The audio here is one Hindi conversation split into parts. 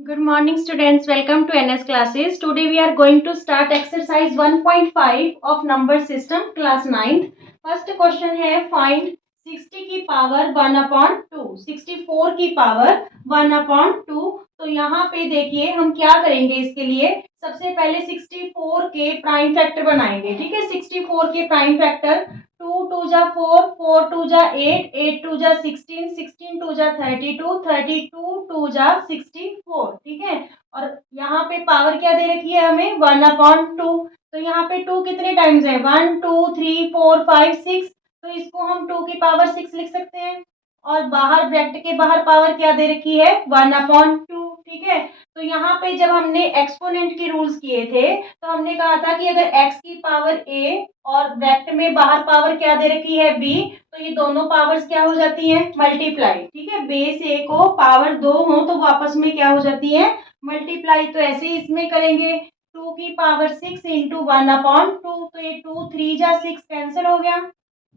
Good morning students, welcome to NS classes. Today we are going to start exercise 1.5 of number system class 9th. First question है find 60 की पावर 1 upon 2, 64 की पावर 1 upon 2. तो यहाँ पे देखिए हम क्या करेंगे इसके लिए. सबसे पहले 64 के प्राइम फैक्टर बनाएंगे. ठीक है, 64 के प्राइम फैक्टर 2 2 जा 4, 4 2 जा 8, 8 2 जा 16, 16 2 जा 32, 32 2 जा 64. ठीक है, और यहाँ पे पावर क्या दे रखी है हमें 1 अपॉन 2. तो यहाँ पे 2 कितने टाइम्स है 1 2 3 4 5 6. तो इसको हम 2 की पावर 6 लिख सकते हैं. और बाहर ब्रैकेट के बाहर पावर क्या दे रखी है 1 अपॉन 2. ठीक है, तो यहाँ पे जब हमने एक्सपोनेंट के रूल्स किए थे तो हमने कहा था कि अगर x की पावर a और ब्रैकेट में बाहर पावर क्या दे रखी है b, तो ये दोनों पावर्स क्या हो जाती हैं मल्टीप्लाई. ठीक है, बेस a को पावर 2 हो तो वापस में क्या हो जाती है मल्टीप्लाई. तो ऐसे ही इसमें करेंगे 2 की पावर 6 इंटू 1 अपॉन 2. तो ये 2 3 जा 6 कैंसिल हो गया.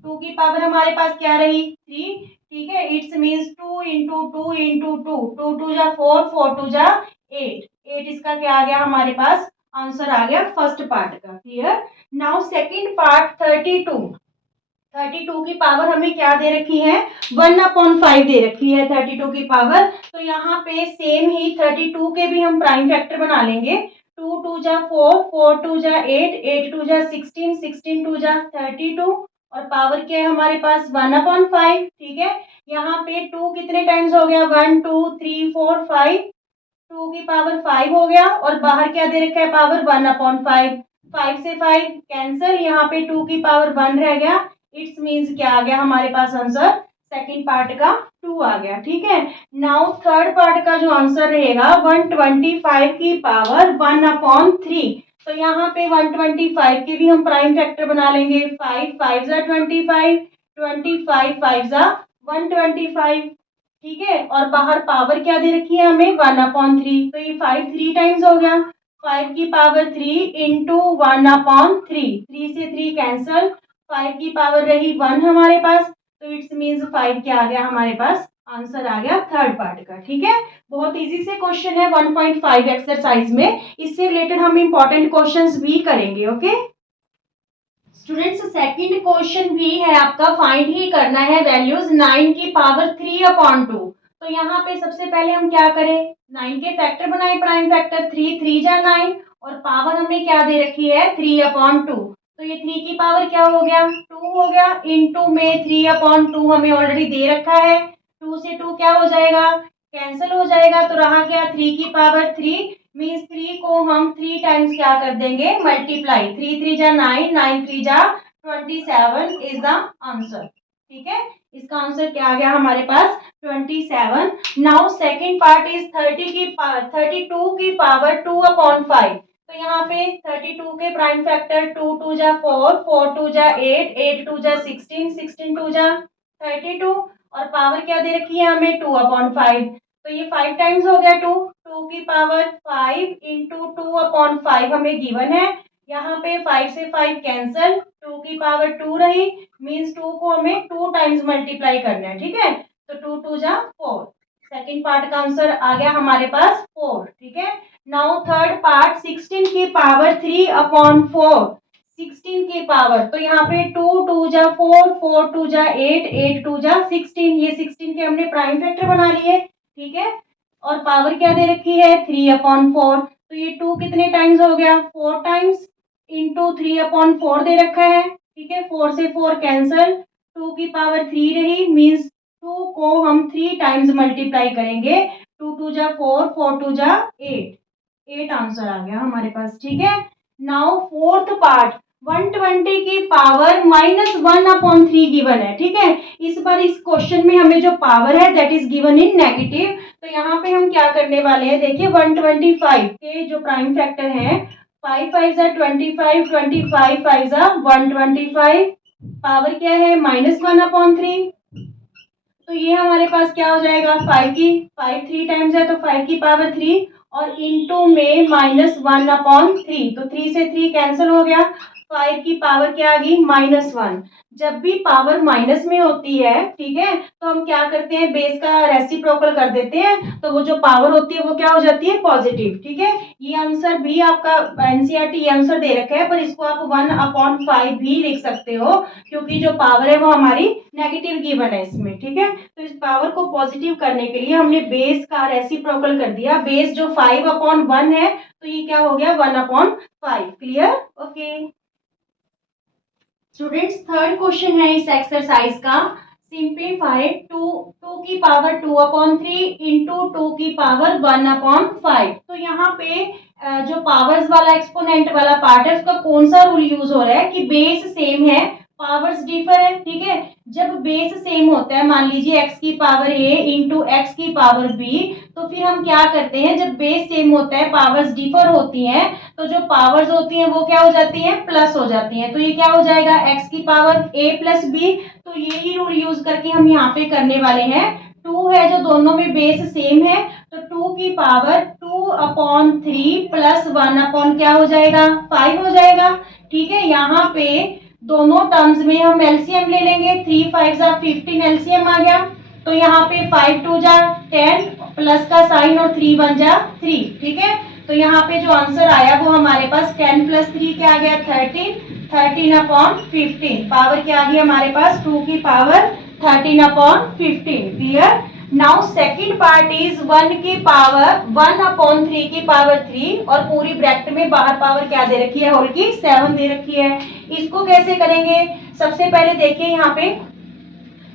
2 की पावर हमारे पास क्या रही 3. ठीक है, इट्स मीन्स 2 इंटू 2 इंटू 2, 2 2 जा 4, 4 2 जा 8. 8 इसका क्या आ गया हमारे पास आंसर आ गया फर्स्ट पार्ट का. क्लियर. Now second part 32. 32 की पावर हमें क्या दे रखी है 1 अपॉन 5 दे रखी है 32 की पावर. तो यहाँ पे सेम ही 32 के भी हम प्राइम फैक्टर बना लेंगे. 2 2 जा 4, 4 2 जा 8, 8 2 जा 16, 16 2 जा 32. और पावर क्या है हमारे पास 1 अपॉन 5. ठीक है, यहाँ पे 2 कितने टाइम्स हो गया 1 2 3 4 5. 2 की पावर 5 हो गया और बाहर क्या दे रखा है पावर 1 अपॉन 5. 5 से 5 कैंसिल, यहाँ पे 2 की पावर 1 रह गया. इट्स मीन्स क्या आ गया हमारे पास आंसर सेकंड पार्ट का 2 आ गया. ठीक है, नाउ थर्ड पार्ट का जो आंसर रहेगा 125 की पावर 1 अपॉन 3. तो यहाँ पे 125 के भी हम प्राइम फैक्टर बना लेंगे. 5 5 जा 25, 25 5 जा 125. ठीक है, और बाहर पावर क्या दे रखी है हमें 1 अपॉन 3. तो ये 5 3 टाइम्स हो गया. 5 की पावर 3 इंटू 1 अपॉन 3, 3 से 3 कैंसल. 5 की पावर रही 1 हमारे पास. तो इट्स मीन्स 5 क्या आ गया हमारे पास आंसर आ गया थर्ड पार्ट का. ठीक है, बहुत इजी से क्वेश्चन है 1.5 एक्सरसाइज में. इससे रिलेटेड हम इंपॉर्टेंट क्वेश्चंस भी करेंगे. ओके स्टूडेंट्स, सेकंड क्वेश्चन भी है आपका. फाइंड ही करना है वैल्यूज 9 की पावर 3 अपॉन 2. तो यहाँ पे सबसे पहले हम क्या करें 9 के फैक्टर बनाए. प्राइम फैक्टर 3 3 जा 9 और पावर हमें क्या दे रखी है 3 अपॉन 2. तो ये 3 की पावर क्या हो गया 2 हो गया. इनटू में 3 अपॉन 2 हमें ऑलरेडी दे रखा है. 2 से 2 क्या हो जाएगा कैंसिल हो जाएगा. तो रहा क्या 3 की पावर 3 मीन्स 3 को हम 3 टाइम्स क्या कर देंगे मल्टीप्लाई. 3 3 जा 9, 9 3 जा 27 इज द आंसर. ठीक है, इसका आंसर क्या आ गया हमारे पास 27. नाउ सेकंड पार्ट इज 30 की 32 की पावर 2 अपॉन 5. तो यहाँ पे 32 के प्राइम फैक्टर 2 2 जा 4, 4 2 जा 8, 8 2 जा 16, 16 2 जा 32. और पावर क्या दे रखी है हमें 2 अपॉन 5. तो ये 5 टाइम्स हो गया 2. 2 की पावर 5 इंटू 2 अपॉन 5 हमें गिवन है. यहाँ पे 5 से 5 कैंसिल. 2 की पावर 2 रही मीन्स 2 को हमें 2 टाइम्स मल्टीप्लाई करना है. ठीक है, तो 2 2 जा 4. सेकेंड पार्ट का आंसर आ गया हमारे पास 4. ठीक है, नाउ थर्ड पार्ट 16 की पावर 3 अपॉन 4. 16 की पावर तो यहाँ पे 2 2 जा 4, 4 2 जा 8, 8 2 जा 16. ये 16 के हमने प्राइम फैक्टर बना लिए. ठीक है, और पावर क्या दे रखी है 3 अपॉन 4. तो ये 2 कितने टाइम्स हो गया 4 टाइम्स इंटू 3 अपॉन 4 दे रखा है. ठीक है, 4 से 4 कैंसिल. 2 की पावर 3 रही मीन्स 2 को हम 3 टाइम्स मल्टीप्लाई करेंगे. 2 2 जा 4, 4 2 जा 8, 8 आंसर आ गया हमारे पास. ठीक है, नाउ फोर्थ पार्ट 120 की पावर माइनस 1 अपॉन 3 गिवन है. ठीक है, इस बार इस क्वेश्चन में हमें जो पावर है that is given in negative. तो यहाँ पे हम क्या करने वाले हैं देखिए 125 के जो प्राइम फैक्टर है 5 5 जा 25, 25 5 जा 125. पावर क्या है माइनस 1 अपॉन 3. तो ये हमारे पास क्या हो जाएगा 5 की 5 3 टाइम्स है तो 5 की पावर 3 और इनटू में माइनस 1 अपॉन 3. तो 3 से 3 कैंसिल हो गया. 5 की पावर क्या आ गई -1। जब भी पावर माइनस में होती है, ठीक है, तो हम क्या करते हैं, बेस का रेसिप्रोकल कर देते हैं, तो वो जो पावर होती है वो क्या हो जाती है, पॉजिटिव। ठीक है, ये आंसर भी आपका एनसीईआरटी ये आंसर दे रखा है, पर इसको आप 1/5 भी लिख सकते हो, क्योंकि जो पावर है वो हमारी नेगेटिव गिवन है इसमें। ठीक है, तो इस पावर को पॉजिटिव करने के लिए हमने बेस का रेसिप्रोकल कर दिया। बेस जो 5/1 है, तो ये क्या हो गया, 1/5। Clear? Okay students, third question है इस एक्सरसाइज का। सिंप्लीफाई टू की पावर 2/3 इंटू 2 की पावर 1/5। तो यहाँ पे जो पावर्स वाला एक्सपोनेंट वाला पार्ट है उसका कौन सा रूल यूज हो रहा है कि बेस सेम है, पावर्स डिफर है। ठीक है, जब बेस सेम होता है, मान लीजिए x की पावर a इंटू एक्स की पावर b, तो फिर हम क्या करते हैं, जब बेस सेम होता है, पावर्स डिफर होती हैं, तो जो पावर्स होती हैं वो क्या हो जाती हैं, प्लस हो जाती हैं। तो ये क्या हो जाएगा, x की पावर a प्लस b। तो यही रूल यूज करके हम यहाँ पे करने वाले हैं। 2 है जो दोनों में बेस सेम है, तो 2 की पावर 2/3 प्लस 1 क्या हो जाएगा, 5 हो जाएगा। ठीक है, यहाँ पे दोनों टर्म्स में हम एलसीएम ले लेंगे। 3 5 जा 15 एलसीएम आ गया, तो यहाँ पे 5 2 जा 10 प्लस का साइन और 3 1 जा 3। ठीक है, तो यहाँ पे जो आंसर आया वो हमारे पास 10 प्लस 3 क्या आ गया, 13/15। पावर क्या आ गई हमारे पास, 2 की power 13/15। Clear? Now second part is 1 की पावर 1/3 की पावर 3, और पूरी ब्रैकेट में बाहर पावर क्या दे रखी है, होल की 7 दे रखी है। इसको कैसे करेंगे, सबसे पहले देखिए यहाँ पे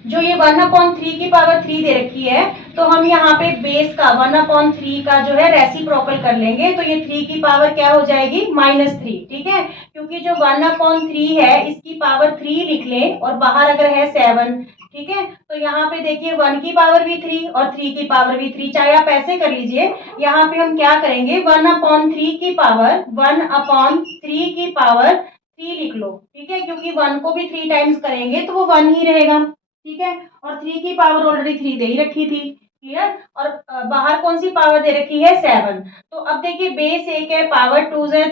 जो ये 1/3 की पावर 3 दे रखी है, तो हम यहाँ पे बेस का 1/3 का जो है रेसिप्रोकल कर लेंगे, तो ये 3 की पावर क्या हो जाएगी, -3। ठीक है, क्योंकि जो 1/3 है इसकी पावर 3 लिख लें, और बाहर अगर है 7। ठीक है, तो यहाँ पे देखिए 1 की पावर भी 3 और 3 की पावर भी 3, चाहे आप ऐसे कर लीजिए। यहाँ पे हम क्या करेंगे, 1/3 की पावर 1/3 की पावर 3 लिख लो। ठीक है, क्योंकि 1 को भी 3 टाइम्स करेंगे तो वो 1 ही रहेगा। ठीक है, और 3 की पावर ऑलरेडी 3 दे ही रखी थी। क्लियर? और बाहर कौन सी पावर दे रखी है, 7। तो अब देखिए बेस 1 है, पावर 2 से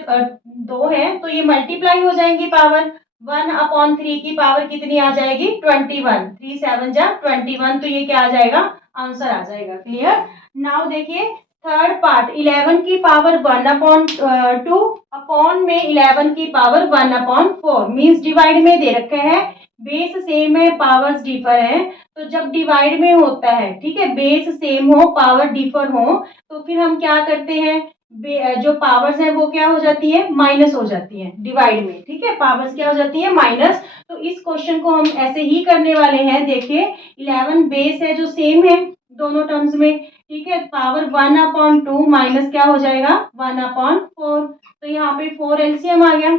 2 है, तो ये मल्टीप्लाई हो जाएंगी पावर। 1/3 की पावर कितनी आ जाएगी, 21। 3 7 जा 21, तो ये क्या आ जाएगा, आंसर आ जाएगा। क्लियर? नाउ देखिए थर्ड पार्ट, 11 की पावर 1/2 अपॉन में 11 की पावर 1/4 मीन्स डिवाइड में दे रखे हैं। बेस सेम है, पावर्स डिफर है, तो जब डिवाइड में होता है, ठीक है, बेस सेम हो पावर डिफर हो, तो फिर हम क्या करते हैं, जो पावर्स है वो क्या हो जाती है, माइनस हो जाती है डिवाइड में। ठीक है, पावर्स क्या हो जाती है, माइनस। तो इस क्वेश्चन को हम ऐसे ही करने वाले हैं। देखिए 11 बेस है जो सेम है दोनों टर्म्स में। ठीक है, पावर 1/2 माइनस क्या हो जाएगा, 1/4। तो यहाँ पे 4 एलसीएम आ गया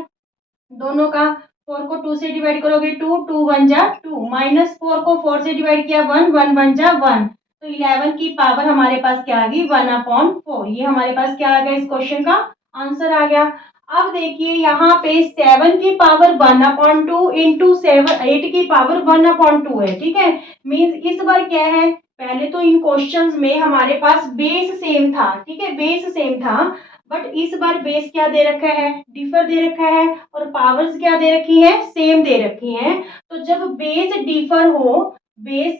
दोनों का। 4 को 2 से डिवाइड करोगे 2 2 1 जा 2, -4 को 4 से डिवाइड किया 1 1 1 जा 1। तो 11 की पावर हमारे पास क्या आ गई, 1/4। ये हमारे पास क्या आ गया, इस क्वेश्चन का आंसर आ गया। अब देखिए यहाँ पे 7 की पावर 1/2 इंटू 8 की पावर 1/2 है। ठीक है, मीन्स इस बार क्या है, पहले तो इन क्वेश्चंस में हमारे पास बेस सेम था। ठीक है, बेस सेम था, बट इस बार बेस क्या दे रखा है, डिफर दे रखा है, और पावर्स क्या दे रखी है, सेम दे रखी है। तो जब बेस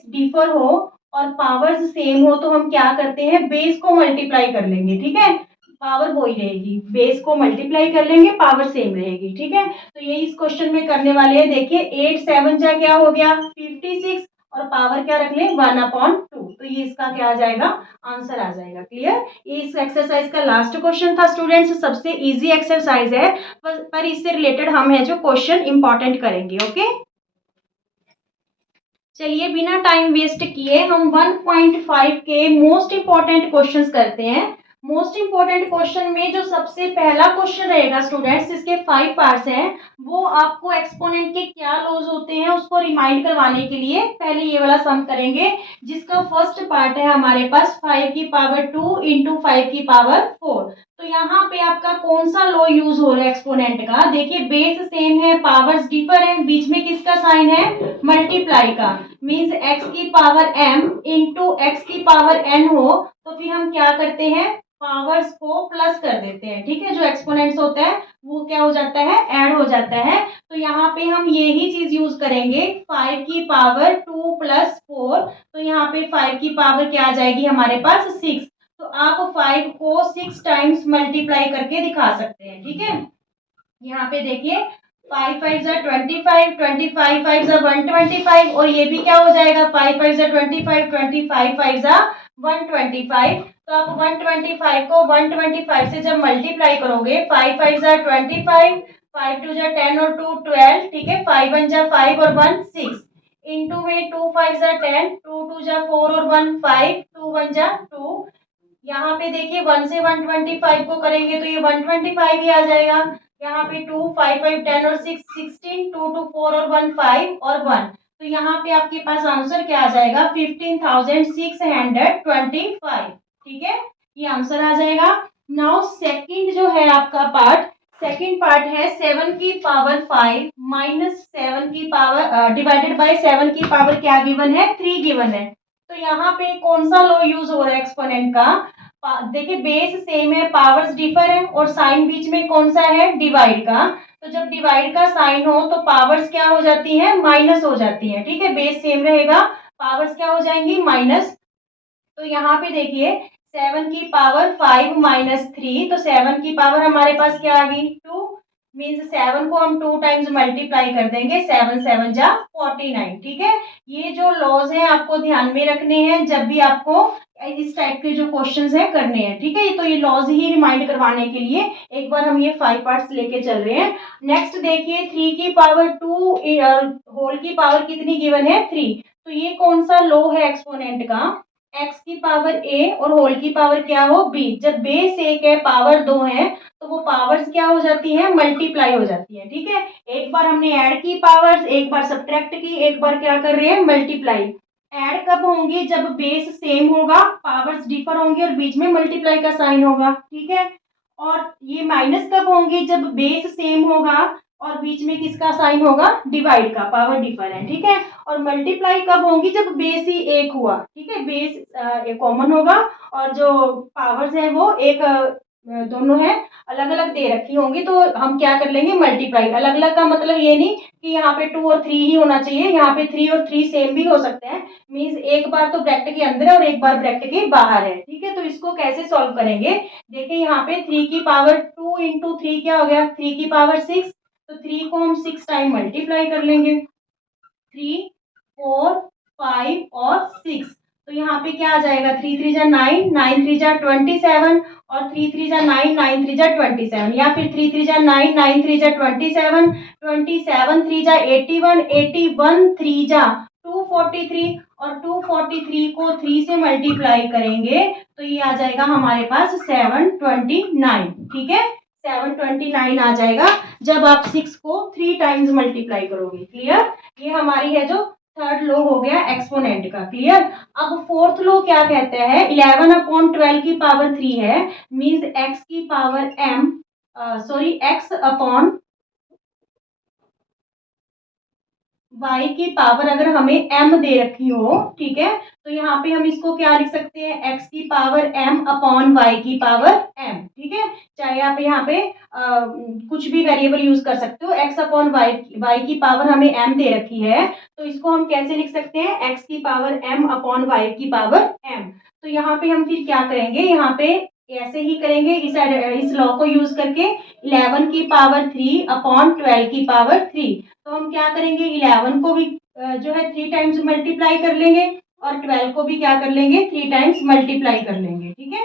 डिफर हो और पावर्स सेम हो, तो हम क्या करते हैं, बेस को मल्टीप्लाई कर लेंगे। ठीक है, पावर वही रहेगी, बेस को मल्टीप्लाई कर लेंगे, पावर सेम रहेगी। ठीक है, तो ये इस क्वेश्चन में करने वाले हैं। देखिए 8 7 जा क्या हो गया, 56, और पावर क्या रख लें, 1/2। तो ये इसका क्या आ जाएगा, आंसर आ जाएगा। क्लियर? ये इस एक्सरसाइज का लास्ट क्वेश्चन था स्टूडेंट्स, सबसे इजी एक्सरसाइज है, पर इससे रिलेटेड हम है जो क्वेश्चन इंपॉर्टेंट करेंगे। ओके, चलिए बिना टाइम वेस्ट किए हम 1.5 के मोस्ट इंपॉर्टेंट क्वेश्चंस करते हैं। मोस्ट इंपॉर्टेंट क्वेश्चन में जो सबसे पहला क्वेश्चन रहेगा स्टूडेंट्स, इसके 5 पार्ट्स हैं, वो आपको एक्सपोनेंट के क्या लॉज होते हैं उसको रिमाइंड करवाने के लिए पहले ये वाला सम करेंगे, जिसका फर्स्ट पार्ट है हमारे पास 5 की पावर 2 इंटू 5 की पावर 4। तो तो यहाँ पे आपका कौन सा लॉ यूज हो रहा है एक्सपोनेंट का? देखिए बेस सेम है, पावर्स डिफर है, बीच में किसका साइन है? मल्टीप्लाई का। मींस x की पावर m इंटू एक्स की पावर n हो तो फिर हम क्या करते हैं? पावर्स को प्लस कर देते हैं। ठीक है, जो एक्सपोनेंट्स होता है वो क्या हो जाता है? ऐड हो जाता है। तो यहाँ पे हम यही चीज यूज करेंगे, 5 की पावर 2 प्लस 4। तो यहाँ पे 5 की पावर क्या आ जाएगी हमारे पास? 6। तो आप 5 को 6 टाइम्स मल्टीप्लाई करके दिखा सकते हैं। ठीक है, यहाँ पे देखिए 5 5 जा 25, 25 5 जा 125 और ये भी क्या हो जाएगा? 5 5 जा 25, 25 5 जा 125। तो आप 125 को 125 से जब मल्टीप्लाई करोगे, 5 5 जा 25, 5 2 जा 10 और 2 12, ठीक है, 5 1 जा 5 और 1 6, इंटू में 2 5 जा 10, 2 2 जा 4 और 1 5, 2 1 जा 2। यहाँ पे देखिए 1 से 125 को करेंगे तो ये 125 ही आ जाएगा। यहाँ पे 2 5 5 10 और 6 16, 2 2 4 और 1 5 और 1। तो यहाँ पे आपके पास आंसर क्या आ जाएगा? 15,625। ठीक है, ये आंसर आ जाएगा। नाउ सेकंड जो है आपका पार्ट, सेकंड पार्ट है 7 की पावर 5 माइनस 7 की पावर डिवाइडेड बाय 7 की पावर क्या गिवन है? 3 गिवन है। तो यहाँ पे कौन सा लॉ यूज हो रहा है एक्सपोनेंट का? देखिए बेस सेम है, पावर्स डिफर है और साइन बीच में कौन सा है? डिवाइड का। तो जब डिवाइड का साइन हो तो पावर्स क्या हो जाती है? माइनस हो जाती है। ठीक है, बेस सेम रहेगा, पावर्स क्या हो जाएंगी? माइनस। तो यहाँ पे देखिए 7 की पावर 5 माइनस 3, तो 7 की पावर हमारे पास क्या आ गई? 2। मीन्स 7 को हम 2 टाइम्स मल्टीप्लाई कर देंगे, 7 7 जा 49। ठीक है, ये जो लॉज हैं आपको ध्यान में रखने हैं जब भी आपको इस टाइप के जो क्वेश्चंस है करने हैं। ठीक है, तो ये लॉज ही रिमाइंड करवाने के लिए एक बार हम ये 5 पार्ट्स लेके चल रहे हैं। नेक्स्ट देखिए 3 की पावर 2 होल की पावर कितनी गिवन है? 3। तो ये कौन सा लॉ है एक्सपोनेंट का? एक्स की पावर ए और होल की पावर क्या हो? बी। जब बेस एक है, पावर 2 है, तो वो पावर्स क्या हो जाती है? मल्टीप्लाई हो जाती है। ठीक है, एक बार हमने ऐड की पावर्स, एक बार सब्ट्रैक्ट की, एक बार क्या कर रहे हैं? मल्टीप्लाई। ऐड कब होंगी? जब बेस सेम होगा, पावर्स डिफर होंगी और बीच में मल्टीप्लाई का साइन होगा। ठीक है, और ये माइनस कब होंगी? जब बेस सेम होगा और बीच में किसका साइन होगा? डिवाइड का, पावर डिफर है। ठीक है, और मल्टीप्लाई कब होंगी? जब बेस ही एक हुआ। ठीक है, बेस कॉमन होगा और जो पावर्स है वो एक दोनों है अलग अलग दे रखी होंगी, तो हम क्या कर लेंगे? मल्टीप्लाई। अलग अलग का मतलब ये नहीं कि यहाँ पे 2 और 3 ही होना चाहिए, यहाँ पे 3 और 3 सेम भी हो सकते हैं। मीन्स एक बार तो ब्रैकेट के अंदर है और एक बार ब्रैकेट के बाहर है। ठीक है, तो इसको कैसे सॉल्व करेंगे? देखिए यहाँ पे 3 की पावर 2 इंटू 3 क्या हो गया? 3 की पावर 6। तो 3 को हम 6 टाइम मल्टीप्लाई कर लेंगे, 3 4 5 और 6। तो यहाँ पे क्या आ जाएगा? 3 3 जा 9, 9 3 जा 27 और 3 3 जा 9, 9 3 जा 27, या फिर 3 3 जा 9, 9 3 जा 27, 27 3 जा 81, 81 3 जा 243 और 243 को 3 से मल्टीप्लाई करेंगे तो ये आ जाएगा हमारे पास 729। ठीक है, 729 आ जाएगा जब आप 6 को 3 टाइम्स मल्टीप्लाई करोगे। क्लियर? ये हमारी है जो थर्ड लो हो गया एक्सपोनेंट का। क्लियर? अब फोर्थ लो क्या कहते हैं? 11/12 की पावर 3 है, मीन्स एक्स की power m x upon y की पावर अगर हमें m दे रखी हो, ठीक है, तो यहाँ पे हम इसको क्या लिख सकते हैं? x की पावर m अपॉन y की पावर m। ठीक है, चाहे आप यहाँ पे कुछ भी वेरिएबल यूज कर सकते हो। x अपॉन y की पावर हमें m दे रखी है, तो इसको हम कैसे लिख सकते हैं? x की पावर m अपॉन y की पावर m। तो यहाँ पे हम फिर क्या करेंगे? यहाँ पे ऐसे ही करेंगे इस लॉ को यूज करके, 11 की पावर 3 अपॉन 12 की पावर 3। तो हम क्या करेंगे? 11 को भी जो है 3 टाइम्स मल्टीप्लाई कर लेंगे और 12 को भी क्या कर लेंगे? 3 टाइम्स मल्टीप्लाई कर लेंगे। ठीक है,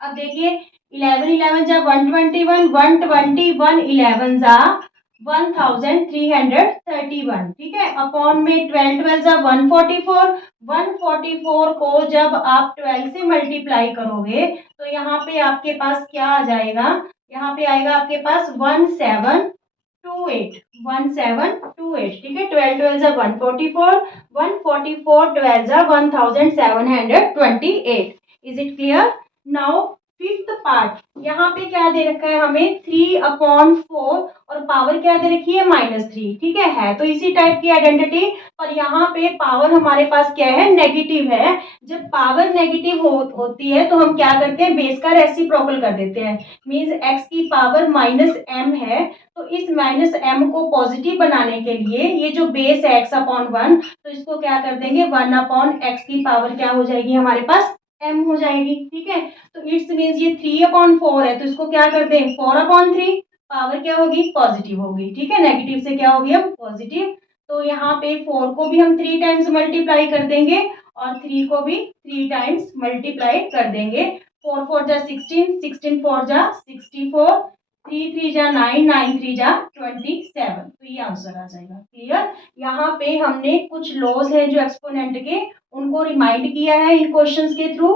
अब देखिए 11 11 जा 121, 121 11 जा 1331। ठीक है, अपॉन में 12 12 जा 144, 144 को जब आप 12 से मल्टीप्लाई करोगे तो यहाँ पे आपके पास क्या आ जाएगा? यहाँ पे आएगा आपके पास 1728, 1728। ठीक है, 12 12 जा 144, 144 12 जा 1728। Is it clear? Now fifth part, यहाँ पे क्या दे रखा है हमें 3/4 और पावर क्या दे रखी है -3, ठीक है तो इसी टाइप की आइडेंटिटी। पर यहाँ पे पावर हमारे पास क्या है, नेगेटिव है। जब पावर नेगेटिव होती है तो हम क्या करते हैं, बेस का रेसिप्रोकल कर देते हैं। मीन्स x की पावर -m है, तो इस -m को पॉजिटिव बनाने के लिए ये जो बेस है x/1, तो इसको क्या कर देंगे 1/x की पावर क्या हो जाएगी हमारे पास m हो जाएगी, ठीक है। तो इट्स मीन्स ये 3/4 है, तो इसको क्या कर दें 4/3, पावर क्या होगी पॉजिटिव होगी, ठीक है। नेगेटिव से क्या होगी अब पॉजिटिव। तो यहाँ पे 4 को भी हम 3 टाइम्स मल्टीप्लाई कर देंगे और 3 को भी 3 टाइम्स मल्टीप्लाई कर देंगे। 4 4 जा 16, 16 4 जा 64, 3 3 जा 9, 9 3 जा 27, तो ये आंसर आ जाएगा। क्लियर। यहाँ पे हमने कुछ लॉज है जो एक्सपोनेंट के, उनको रिमाइंड किया है इन क्वेश्चंस के थ्रू।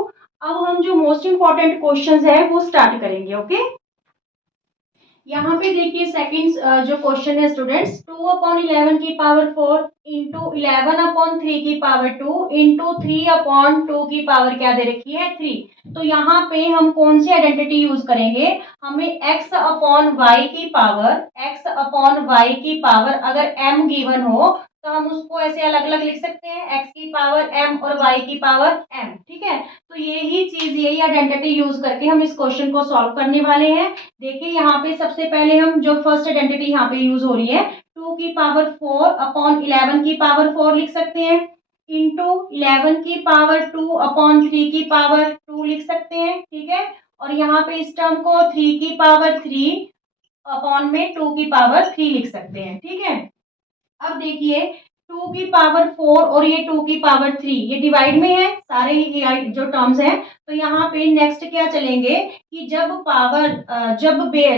अब हम जो मोस्ट इंपॉर्टेंट क्वेश्चंस है वो स्टार्ट करेंगे। ओके, यहाँ पे देखिए सेकंड जो क्वेश्चन है स्टूडेंट्स, 2/11 की पावर 4 इंटू 11/3 की पावर 2 इंटू 3/2 की पावर क्या दे रखी है 3। तो यहाँ पे हम कौन सी आइडेंटिटी यूज करेंगे, हमें x/y की पावर अगर m गिवन हो तो हम उसको ऐसे अलग अलग लिख सकते हैं, x की पावर m और y की पावर m, ठीक है। तो यही चीज, यही आइडेंटिटी यूज करके हम इस क्वेश्चन को सॉल्व करने वाले हैं। देखिए यहाँ पे सबसे पहले हम जो फर्स्ट आइडेंटिटी यहाँ पे यूज हो रही है, 2 की पावर 4/11 की पावर 4 लिख सकते हैं, इंटू 11 की पावर 2/3 की पावर 2 लिख सकते हैं, ठीक है। और यहाँ पे इस टर्म को 3 की पावर 3 अपॉन में 2 की पावर 3 लिख सकते हैं, ठीक है। अब देखिए 2 की पावर 4 और ये 2 की पावर 3 ये डिवाइड में है, सारे ही जो टर्म्स हैं। तो यहाँ पे नेक्स्ट क्या चलेंगे कि जब पावर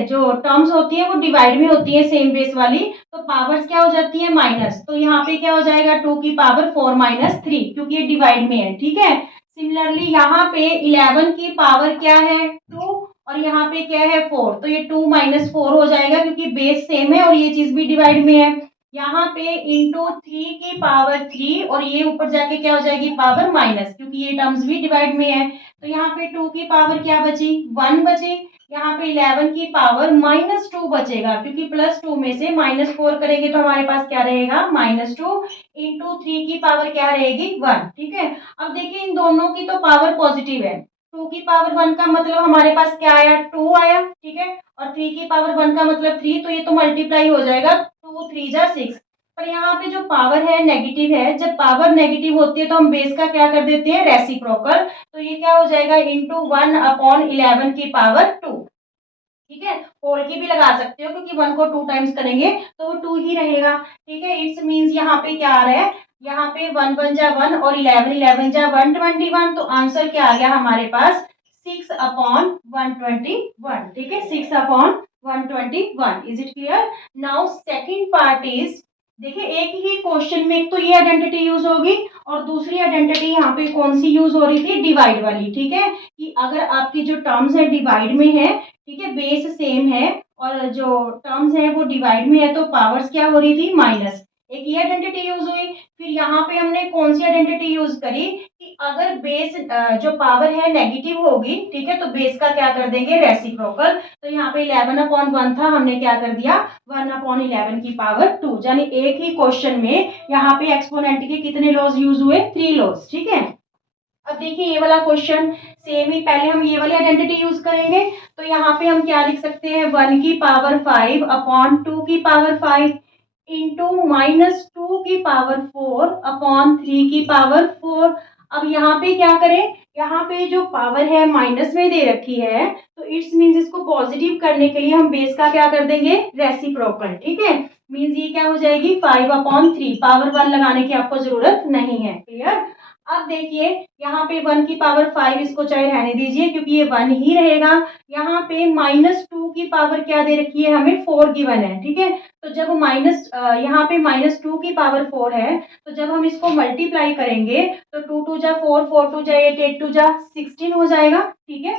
जो टर्म्स होती है वो डिवाइड में होती है सेम बेस वाली, तो पावर्स क्या हो जाती है माइनस। तो यहाँ पे क्या हो जाएगा 2 की पावर 4 - 3, क्योंकि ये डिवाइड में है, ठीक है। सिमिलरली यहाँ पे 11 की पावर क्या है 2 और यहाँ पे क्या है 4, तो ये 2 - 4 हो जाएगा क्योंकि बेस सेम है और ये चीज भी डिवाइड में है। यहाँ पे इंटू 3 की पावर 3 और ये ऊपर जाके क्या हो जाएगी पावर माइनस, क्योंकि ये टर्म्स भी डिवाइड में है। तो यहाँ पे 2 की पावर क्या बची 1 बची। यहाँ पे 11 की पावर -2 बचेगा, क्योंकि +2 में से -4 करेंगे तो हमारे पास क्या रहेगा -2 इंटू 3 की पावर क्या रहेगी 1, ठीक है। अब देखिए इन दोनों की तो पावर पॉजिटिव है, 2 की पावर 1 का मतलब हमारे पास क्या आया 2 आया, ठीक है। और 3 की पावर 1 का मतलब 3, तो ये तो मल्टीप्लाई हो जाएगा 2 3 जा 6। पर यहाँ पे जो पावर है नेगेटिव है, जब पावर नेगेटिव होती है तो हम बेस का क्या कर देते हैं रेसिप्रोकल, तो ये क्या हो जाएगा इंटू 1/11 की पावर 2, ठीक है। होल की भी लगा सकते हो क्योंकि 1 को 2 टाइम्स करेंगे तो वो 2 ही रहेगा, ठीक है। इट्स मीन्स यहाँ पे क्या आ रहा है, यहाँ पे 1 1 जा 1 और 11 11 जा 121, तो आंसर क्या आ गया हमारे पास 6/121, ठीक है 6/121। Is it clear. Now second part is, देखिए एक ही क्वेश्चन में एक तो ये आइडेंटिटी यूज होगी और दूसरी आइडेंटिटी यहाँ पे कौन सी यूज हो रही थी डिवाइड वाली, ठीक है। कि अगर आपकी जो टर्म्स है डिवाइड में है, ठीक है, बेस सेम है और जो टर्म्स है वो डिवाइड में है, तो पावर्स क्या हो रही थी माइनस। एक ये आइडेंटिटी यूज हुई। फिर यहाँ पे हमने कौन सी आइडेंटिटी यूज करी कि अगर बेस जो पावर है नेगेटिव होगी, ठीक है, तो बेस का क्या कर देंगे रेसिप्रोकल। तो यहाँ पे 11/1 था, हमने क्या कर दिया 1/11 की पावर 2, यानी एक ही क्वेश्चन में यहाँ पे एक्सपोनेंट के कितने लॉज यूज हुए 3 लॉज, ठीक है। अब देखिए ये वाला क्वेश्चन सेम ही, पहले हम ये वाली आइडेंटिटी यूज करेंगे। तो यहाँ पे हम क्या लिख सकते हैं 1 की पावर 5 अपॉन 2 की पावर 5 इंटू -2 की पावर 4 अपॉन 3 की पावर 4। अब यहाँ पे क्या करें, यहाँ पे जो पावर है माइनस में दे रखी है, तो इट्स मीन्स इसको पॉजिटिव करने के लिए हम बेस का क्या कर देंगे रेसिप्रोकल, ठीक है। मीन्स ये क्या हो जाएगी 5/3, पावर 1 लगाने की आपको जरूरत नहीं है। क्लियर। अब देखिए यहाँ पे 1 की पावर 5 इसको चाहे रहने दीजिए क्योंकि ये 1 ही रहेगा। यहाँ पे -2 की पावर क्या दे रखी है हमें 4 गिवन है, ठीक है। तो जब यहाँ पे -2 की पावर 4 है, तो जब हम इसको मल्टीप्लाई करेंगे तो 2 2 जा 4 4 2 जा 8 8 2 जा 16 हो जाएगा, ठीक है।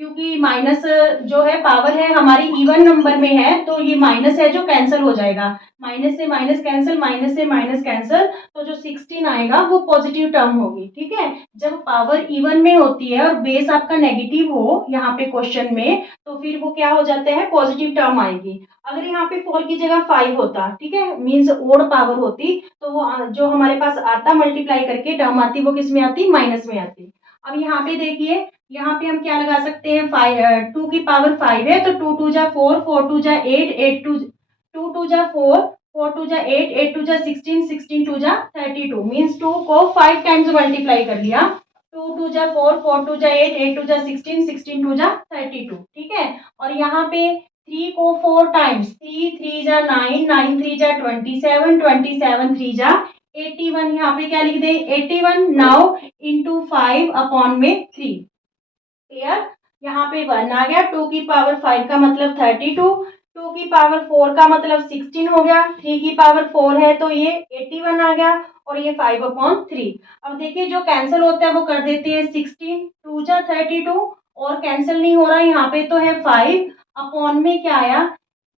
क्योंकि माइनस जो है पावर है हमारी इवन नंबर में है, तो ये माइनस है जो कैंसिल हो जाएगा, माइनस से माइनस कैंसिल, माइनस से माइनस कैंसिल, तो जो 16 आएगा वो पॉजिटिव टर्म होगी। ठीक है, जब पावर इवन में होती है और बेस आपका नेगेटिव हो यहाँ पे क्वेश्चन में, तो फिर वो क्या हो जाता है, पॉजिटिव टर्म आएगी। अगर यहाँ पे 4 की जगह 5 होता, ठीक है, मीन्स ओड पावर होती, तो वो जो हमारे पास आता मल्टीप्लाई करके टर्म आती, वो किस में आती, माइनस में आती। अब यहाँ पे देखिए, यहाँ पे हम क्या लगा सकते हैं, 2 की पावर 5 है, तो 2 टू जा 4, 4 टू जा 8, 8 टू 2 टू जा 4, 4 टू जा 8, 8 टू जा 16, 16 टू जा 32, मीन्स 2 को 5 टाइम्स मल्टीप्लाई कर लिया। 2 टू जा 4, 4 टू जा 8, 8 टू जा 16, 16 टू जा 32। ठीक है, और यहाँ पे 3 को 4 टाइम्स, 3 3 जा 9, 9 3 जा 27, 27 3 जा 81, यहाँ पे क्या लिख दें, 81 नाउ इंटू 5 अपॉन में 3। क्लियर, यहाँ पे 1 आ गया, 2 की पावर 5 का मतलब 32, 2 की पावर 4 का मतलब 16 हो गया, 3 की पावर 4 है तो ये 81 आ गया, और ये 5 अपॉन 3। अब देखिए जो कैंसिल होता है वो कर देते हैं 16, 2 जा 32, और कैंसिल नहीं हो रहा, यहाँ पे तो है 5 अपॉन में क्या आया,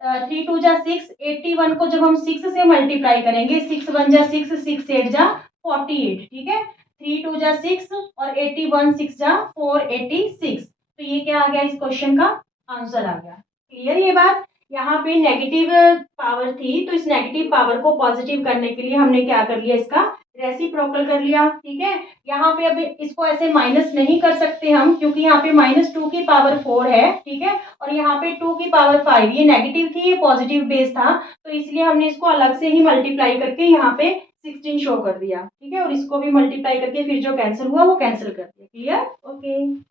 3 टू जा 6, 81 को जब हम 6 से मल्टीप्लाई करेंगे, 6 1 जा 6, 6 8 जा 48। ठीक है, 3 टू जा 6 और 81 6 जा 486, तो ये क्या आ गया, इस क्वेश्चन का आंसर आ गया। क्लियर ये बात, यहाँ पे नेगेटिव पावर थी, तो इस नेगेटिव पावर को पॉजिटिव करने के लिए हमने क्या कर लिया, इसका रेसिप्रोकल कर लिया। ठीक है, यहाँ पे अब इसको ऐसे माइनस नहीं कर सकते हम, क्योंकि यहाँ पे -2 की पावर 4 है। ठीक है, और यहाँ पे 2 की पावर 5, ये नेगेटिव थी, ये पॉजिटिव बेस था, तो इसलिए हमने इसको अलग से ही मल्टीप्लाई करके यहाँ पे 16 शो कर दिया। ठीक है, और इसको भी मल्टीप्लाई करके फिर जो कैंसिल हुआ वो कैंसिल कर दिया। Clear, okay.